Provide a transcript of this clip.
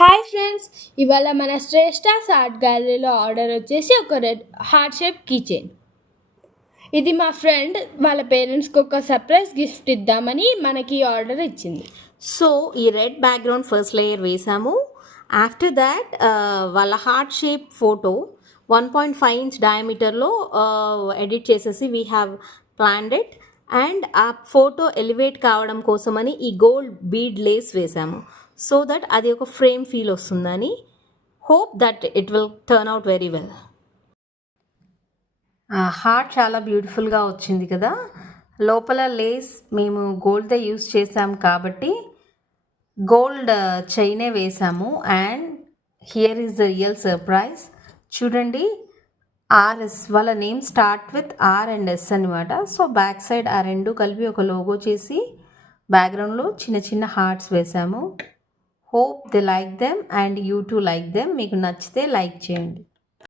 Hi friends, ఇవాళ మన Shreshtas art గ్యాలరీలో ఆర్డర్ వచ్చేసి ఒక రెడ్ హార్ట్ షేప్ కీచైన్. ఇది మా ఫ్రెండ్ వాళ్ళ పేరెంట్స్కి ఒక సర్ప్రైజ్ గిఫ్ట్ ఇద్దామని మనకి ఆర్డర్ ఇచ్చింది. సో ఈ రెడ్ బ్యాక్గ్రౌండ్ ఫస్ట్ లేయర్ వేసాము. ఆఫ్టర్ దాట్ వాళ్ళ హార్ట్ షేప్ ఫోటో 1.5 ఇంచ్ డయామీటర్లో ఎడిట్ చేసేసి we have planned it. And ఆ ఫోటో ఎలివేట్ కావడం కోసమని ఈ గోల్డ్ బీడ్ లేస్ వేసాము, సో దట్ అది ఒక ఫ్రేమ్ ఫీల్ వస్తుందని. Hope that it will turn out very well. Heart చాలా బ్యూటిఫుల్గా వచ్చింది కదా. లోపల లేస్ మేము గోల్డ్దే యూస్ చేసాము కాబట్టి గోల్డ్ చైనే వేసాము. And here is the real surprise. చూడండి, ఆర్ఎస్ వాళ్ళ name start with R and S అనమాట. సో బ్యాక్ సైడ్ ఆ రెండు కలిపి ఒక లోగో చేసి బ్యాక్గ్రౌండ్లో చిన్న చిన్న హార్ట్స్ వేసాము. Hope they like them and you to like them. మీకు నచ్చితే లైక్ చేయండి.